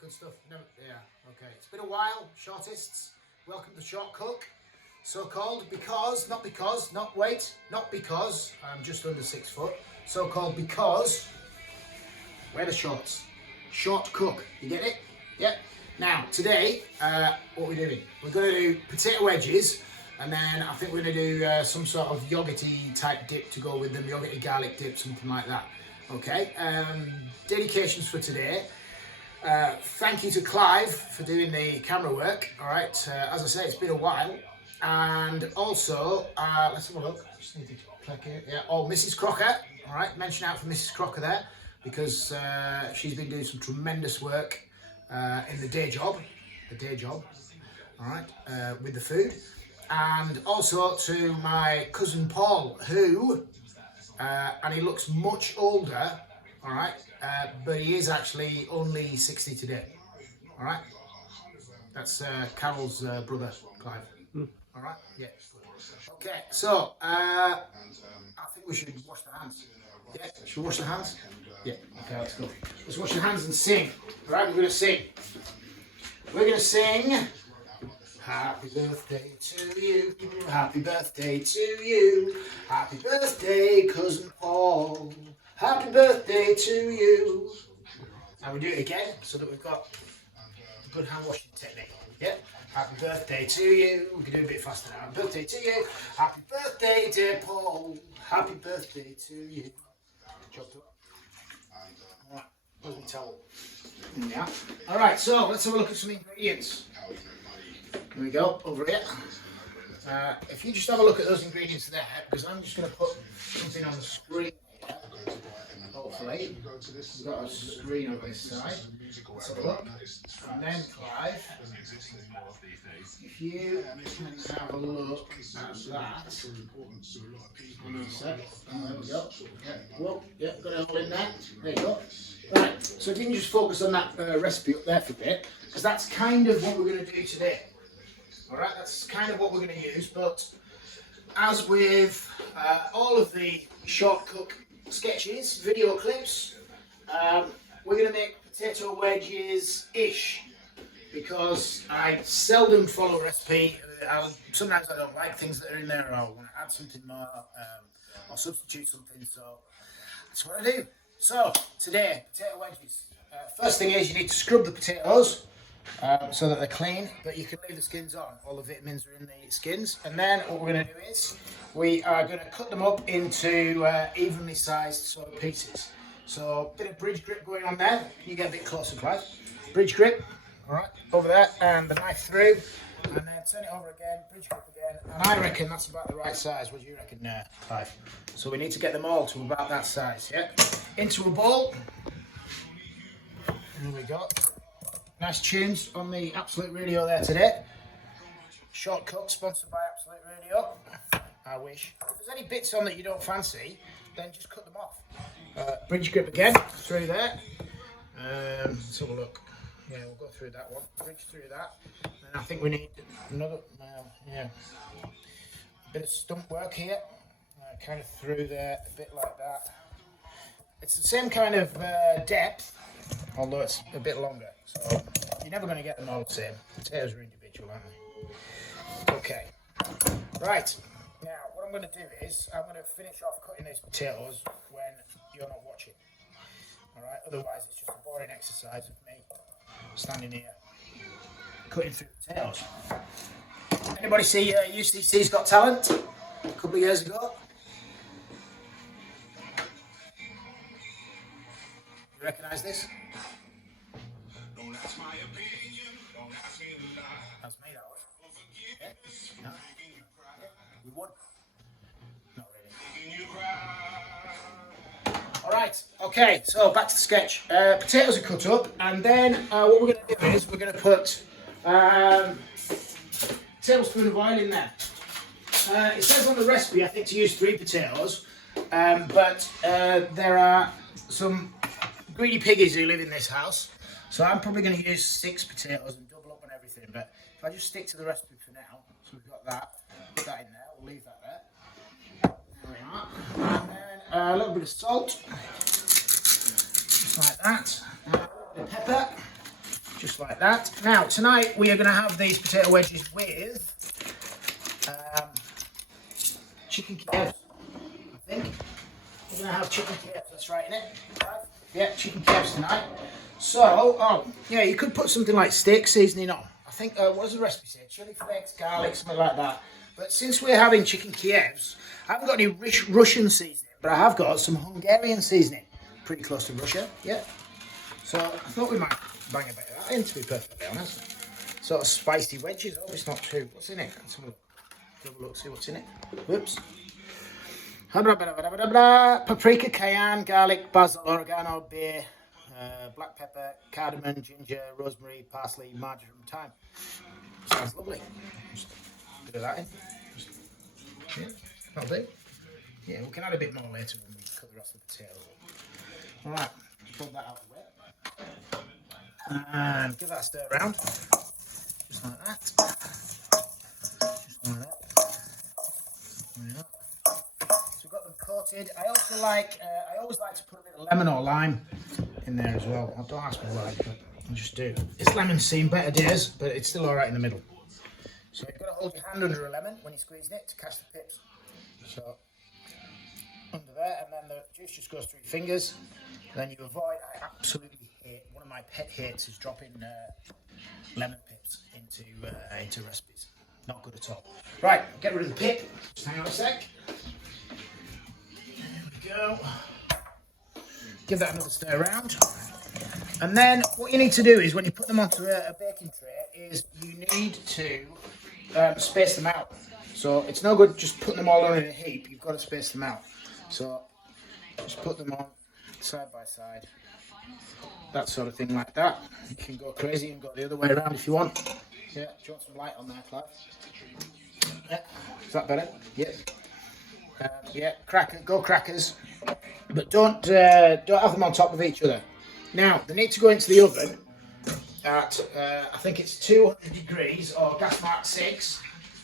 good stuff. No, yeah, okay. It's been a while, shortists. Welcome to Short Cook. So called because, not because I'm just under 6 foot. So called because, wear the shorts. Short cook, you get it? Yeah. Now, today, what we're doing, we're going to do potato wedges, and then I think we're going to do some sort of yogurty type dip to go with them, yogurty garlic dip, something like that. Okay, dedications for today. Thank you to Clive for doing the camera work. All right, as I say, it's been a while. And also, let's have a look. Just need to click it. Yeah. Oh, Mrs. Crocker. All right, mention out for Mrs. Crocker there, because she's been doing some tremendous work in the day job. All right, with the food. And also to my cousin Paul, who, and he looks much older. All right, but he is actually only 60 today. All right, that's Carol's brother, Clive. All right, yeah. Okay, so I think we should wash the hands. Yeah, should we wash the hands? Yeah. Okay, let's go. Let's wash the hands and sing. All right, we're gonna sing. We're gonna sing. Happy birthday to you. Happy birthday to you. Happy birthday, cousin Paul. Happy birthday to you. And we do it again so that we've got a good hand washing technique. Yeah. Happy birthday to you. We can do a bit faster now. Happy birthday to you. Happy birthday, dear Paul. Happy birthday to you. Chopped up. Alright, where's my towel? Yeah. Alright, so let's have a look at some ingredients. Here we go, over here. If you just have a look at those ingredients there, because I'm just going to put something on the screen here. Hopefully. We've got a screen over this side. Let's have a look. And then, Clive, if you can have a look at that. Hang on a sec. There we go. Yeah, whoa, yeah, got it all in there. There you go. Right, so if you can just focus on that recipe up there for a bit, because that's kind of what we're going to do today. Alright, that's kind of what we're going to use, but as with all of the short cook sketches, video clips, we're going to make potato wedges-ish, because I seldom follow a recipe. Sometimes I don't like things that are in there, or I want to add something more, or substitute something, so that's what I do. So, today, potato wedges. First thing is you need to scrub the potatoes so that they're clean, but you can leave the skins on. All the vitamins are in the skins. And then what we're going to do is we are going to cut them up into evenly sized sort of pieces. So a bit of bridge grip going on there. Can you get a bit closer, Clive? Bridge grip, all right, over there, and the knife through, and then turn it over again, bridge grip again, and I reckon that's about the right size. What do you reckon, Clive? So we need to get them all to about that size, yeah? Into a bowl. There we go. Nice tunes on the Absolute Radio there today. Short Cook, sponsored by Absolute Radio. I wish. If there's any bits on that you don't fancy, then just cut them off. Bridge grip again, through there. Let's have a look. Yeah, we'll go through that one. Bridge through that. And I think we need another, a bit of stump work here. Kind of through there, a bit like that. It's the same kind of depth, although it's a bit longer. So you're never going to get them all the same. Potatoes are individual, aren't they? Okay. Right. Now, what I'm going to do is I'm going to finish off cutting these potatoes when you're not watching. All right. Otherwise, it's just a boring exercise of me standing here cutting through potatoes. Anybody see UCC's Got Talent a couple of years ago? You recognise this? That's me, that was. Yeah? No? Yeah. We won. Not really. Alright, okay, so back to the sketch. Potatoes are cut up, and then what we're going to do is we're going to put a tablespoon of oil in there. It says on the recipe, I think, to use 3 potatoes, but there are some greedy piggies who live in this house, so I'm probably going to use 6 potatoes and double up on everything. But if I just stick to the recipe for now, so we've got that, put that in there, we'll leave that there. There we are. And then a little bit of salt, just like that. A little bit of pepper, just like that. Now, tonight we are going to have these potato wedges with chicken Kievs, I think. We're going to have chicken Kievs, that's right, innit? Yeah, chicken Kievs tonight. So, oh, yeah, you could put something like steak seasoning on. I think, what does the recipe say? Chili flakes, garlic, something like that. But since we're having chicken Kievs, I haven't got any rich Russian seasoning, but I have got some Hungarian seasoning. Pretty close to Russia, yeah. So I thought we might bang a bit of that in, to be perfectly honest. Sort of spicy wedges. Oh, it's not too. What's in it? Let's have a look. Have a look, see what's in it. Whoops. Paprika, cayenne, garlic, basil, oregano, bay, black pepper, cardamom, ginger, rosemary, parsley, marjoram, thyme. Sounds lovely. Just a bit of that in. Yeah, that'll do. Yeah, we can add a bit more later when we cut the rest of the potatoes. Alright, put that out of the way. And give that a stir around. Just like that. Just like that. Yeah. So we've got them coated. I also like, I always like to put a bit of lemon or lime in there as well. I don't ask me why, but I just do. This lemon's seen better days, but it's still alright in the middle. So you've got to hold your hand under a lemon when you're squeezing it to catch the pips. So under there, and then the juice just goes through your fingers. And then you avoid, I absolutely hate, one of my pet hates is dropping lemon pips into recipes. Not good at all. Right, get rid of the pip. Just hang on a sec. There we go. Give that another stir around. And then what you need to do is when you put them onto a baking tray is you need to space them out. So it's no good just putting them all on in a heap. You've got to space them out. So just put them on side by side, that sort of thing like that. You can go crazy and go the other way around if you want. Yeah, do you want some light on there, Clive? Yeah, is that better? Yeah. Yeah, go crackers, but don't have them on top of each other. Now they need to go into the oven at I think it's 200 degrees or gas mark 6.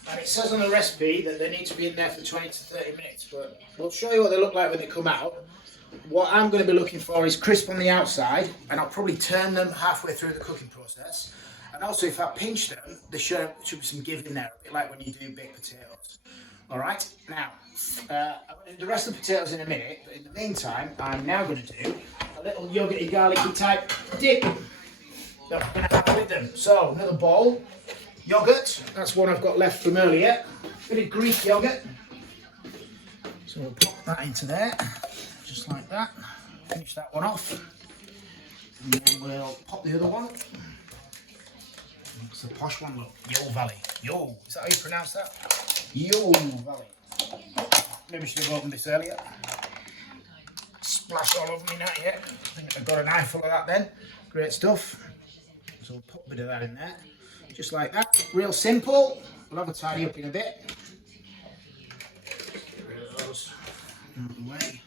And it says on the recipe that they need to be in there for 20 to 30 minutes, but we'll show you what they look like when they come out. What I'm going to be looking for is crisp on the outside, and I'll probably turn them halfway through the cooking process. And also, if I pinch them, there should be some give in there, a bit like when you do baked potatoes. All right, now, I'm going to do the rest of the potatoes in a minute, but in the meantime, I'm now going to do a little yogurty, garlicky type dip that I'm going to have with them. So, another bowl. Yogurt, that's one I've got left from earlier. Bit of Greek yogurt. So we'll pop that into there, just like that. Finish that one off. And then we'll pop the other one. What's the posh one look? Yo Valley. Yo, is that how you pronounce that? Yo Valley. Maybe I should have opened this earlier. Splash all over me not yet. I think I've got an eyeful of that then. Great stuff. So we'll pop a bit of that in there. Just like that, real simple. We'll have a tidy up in a bit. Get rid of those out of the way.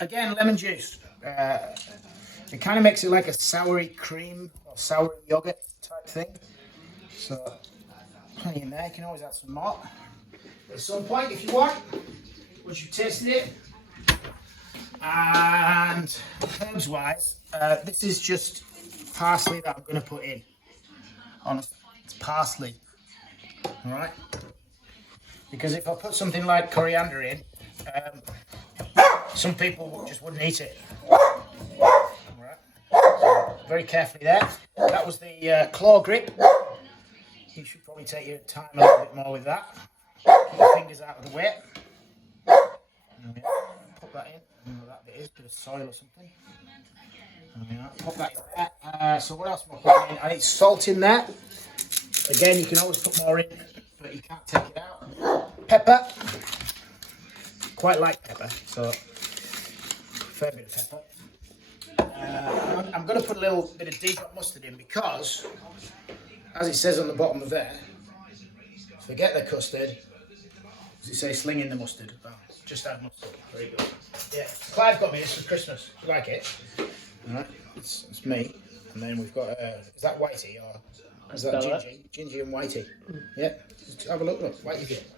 Again, lemon juice. It kind of makes it like a soury cream or sour yogurt type thing. So, plenty in there. You can always add some more at some point if you want, once you've tasted it. And herbs wise, this is just parsley that I'm going to put in. Honestly, it's parsley. Alright? Because if I put something like coriander in, some people just wouldn't eat it. Alright? So, very carefully there. That was the claw grip. You should probably take your time a little bit more with that. Keep your fingers out of the way. Put that in. I don't know what that bit is, a bit of soil or something. Pop that in there. So what else am I putting in? I need salt in there. Again, you can always put more in, but you can't take it out. Pepper. Quite like pepper, so fair bit of pepper. I'm going to put a little bit of Dijon mustard in because, as it says on the bottom of there, forget the custard. Does it say sling in the mustard? Oh, just add mustard. Very good. Yeah, Clive got me this for Christmas. You like it? Alright, it's me. And then we've got, is that Whitey or is that Gingy? Gingy and Whitey. Yeah, just have a look, Whitey bit.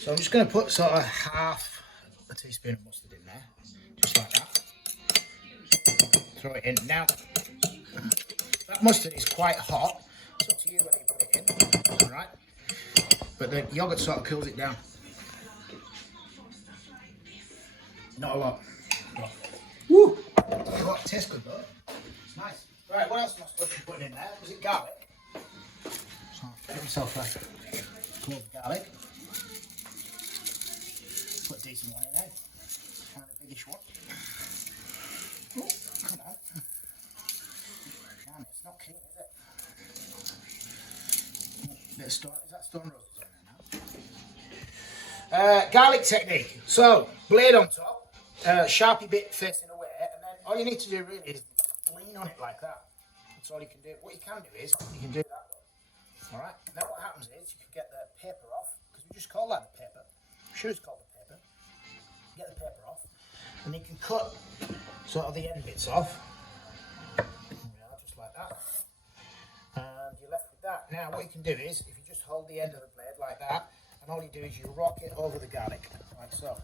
So I'm just going to put sort of half a teaspoon of mustard in there, just like that. throw it in. Now, that mustard is quite hot. It's up to you whether you put it in, all right? But the yogurt sort of cools it down. Not a lot. Woo! Oh, it tastes good though. It's nice. Right, what else am I supposed to be putting in there? Was it garlic? So I'll give myself a clove of garlic. Put a decent one in there. Kind of a biggish one. Oh, come on. Damn, it's not keen, is it? Bit of stone, is that stone roast on there now? Garlic technique. So, blade on top, sharpie bit facing away, and then all you need to do really is lean on it like that. That's all you can do. What you can do is, you can do that. Alright, now what happens is, you can get the paper off, because we just call that the paper. I'm sure it's called the paper. Get the paper off, and you can cut sort of the end bits off. Yeah, just like that. And you're left with that. Now what you can do is, if you just hold the end of the blade like that, and all you do is you rock it over the garlic, like so.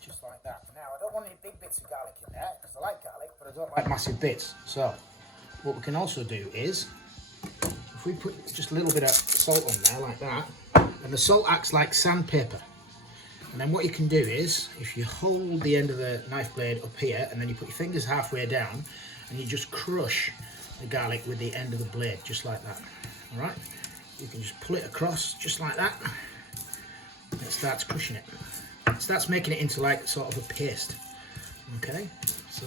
Just like that. Now I don't want any big bits of garlic in there, because I like garlic, but I don't like massive bits. So, what we can also do is, if we put just a little bit of salt on there like that, and the salt acts like sandpaper. And then what you can do is, if you hold the end of the knife blade up here, and then you put your fingers halfway down, and you just crush the garlic with the end of the blade, just like that. All right? You can just pull it across, just like that, and it starts crushing it. It starts making it into like sort of a paste. Okay? So,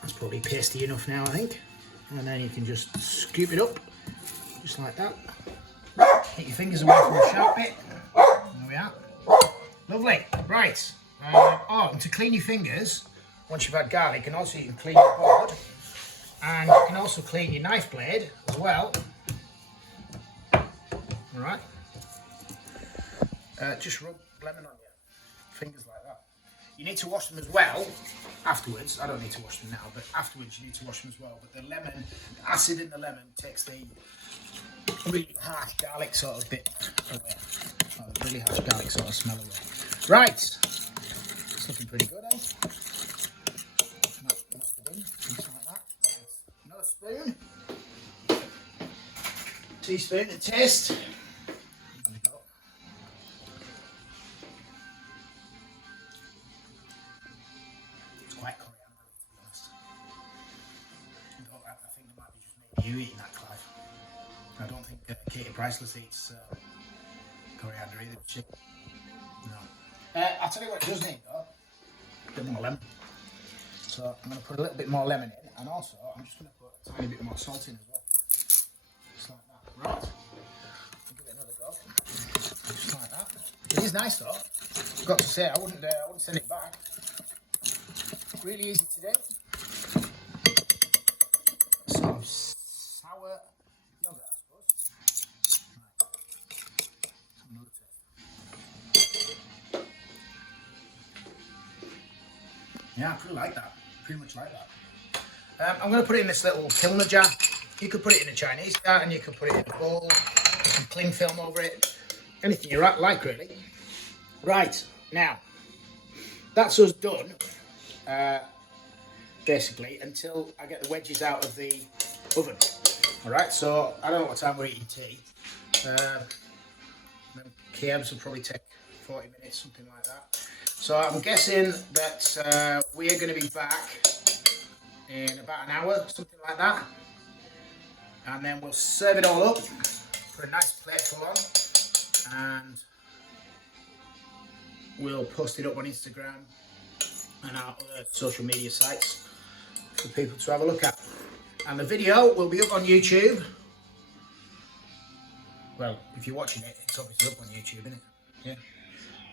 that's probably pasty enough now, I think. And then you can just scoop it up, just like that. Get your fingers away from the sharp bit. There we are. Lovely. Right. Oh, and to clean your fingers, once you've had garlic, and also you can clean your board, and you can also clean your knife blade as well. All right. Just rub lemon on your fingers like that. You need to wash them as well afterwards. I don't need to wash them now, but afterwards you need to wash them as well. But the lemon, the acid in the lemon takes the really harsh garlic sort of bit away. Oh, the really harsh garlic sort of smell away. Right, it's looking pretty good, eh? Mustard in, things like that. Another spoon. Teaspoon to taste. There we go. It's quite coriander, to be honest. I think it might be just maybe you eating that, Clive. I don't think Katie Priceless eats coriander either, does she? No. I'll tell you what it does need though. A bit more lemon. So I'm going to put a little bit more lemon in, and also I'm just going to put a tiny bit more salt in as well. Just like that. Right. I'll give it another go. Just like that. It is nice though. I've got to say, I wouldn't send it back. Really easy to do. Sort of sour yogurt, I suppose. Right. Another taste. Yeah, I pretty like that. Pretty much like that. I'm going to put it in this little kilner jar. You could put it in a Chinese jar, and you could put it in a bowl. Put some cling film over it. Anything you like, really. Right, now, that's us done. Basically, until I get the wedges out of the oven. Alright, so I don't know what time we're eating tea. Kebabs will probably take 40 minutes, something like that. So I'm guessing that we are going to be back in about an hour, something like that. And then we'll serve it all up, put a nice plate full on, and we'll post it up on Instagram and our other social media sites for people to have a look at. And the video will be up on YouTube. Well, if you're watching it, it's obviously up on YouTube, isn't it? Yeah.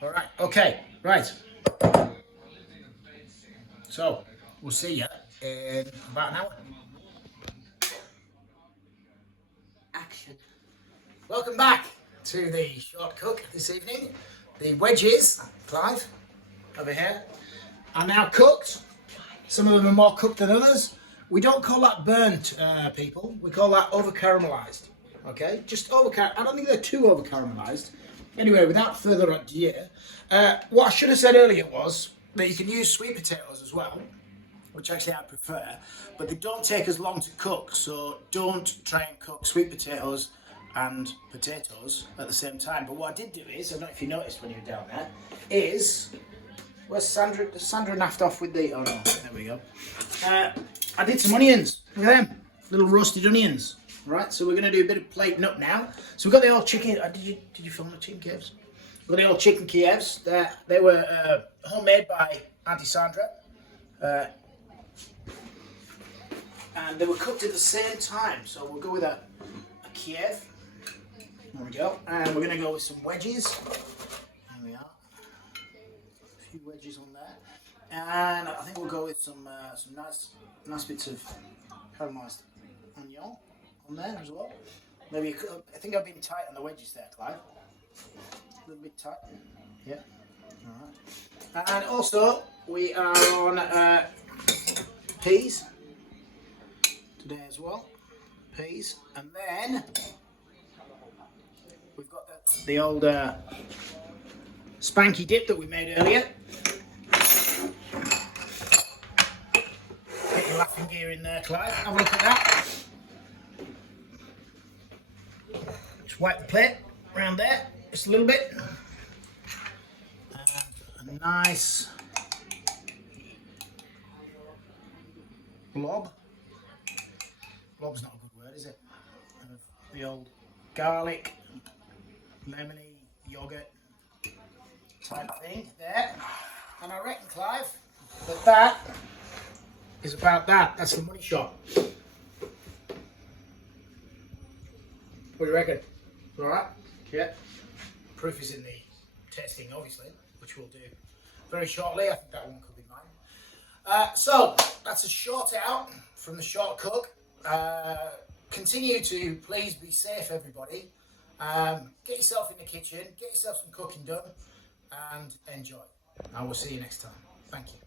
All right. Okay. Right. So we'll see you in about an hour. Action. Welcome back to the short cook this evening. The wedges, Clive, over here, are now cooked. Some of them are more cooked than others. We don't call that burnt, people. We call that over caramelized. Okay, just over. I don't think they're too over caramelized. Anyway, without further ado, what I should have said earlier was that you can use sweet potatoes as well. which actually I prefer, but they don't take as long to cook, so don't try and cook sweet potatoes and potatoes at the same time. But what I did do is, I don't know if you noticed when you were down there, is, where's Sandra? Does Sandra naffed off with the, oh no, there we go. I did some onions, look at them, little roasted onions. Right, so we're going to do a bit of plating up now. So we've got the old chicken, did you film the chicken Kievs? We've got the old chicken Kievs, they were homemade by Auntie Sandra. And they were cooked at the same time, so we'll go with a Kiev. There we go. And we're going to go with some wedgies. There we are. A few wedges on there. And I think we'll go with some nice bits of caramelised onion on there as well. Maybe I think I've been tight on the wedges there, Clive. A little bit tight. Yeah. All right. And also we are on peas today as well. Peas, and then we've got the old spanky dip that we made earlier. Get your laughing gear in there, Clive. Have a look at that. Just wipe the plate around there, just a little bit. And a nice blob. Blob's not a good word, is it? Of the old garlic, lemony, yogurt type thing there. And I reckon, Clive, that is about that. That's the money shot. What do you reckon? All right? Yeah. Proof is in the testing, obviously, which we'll do very shortly. I think that one could be mine. So that's a short out from the short cook. Continue to please be safe, everybody. Get yourself in the kitchen, get yourself some cooking done, and enjoy. I will see you next time. Thank you.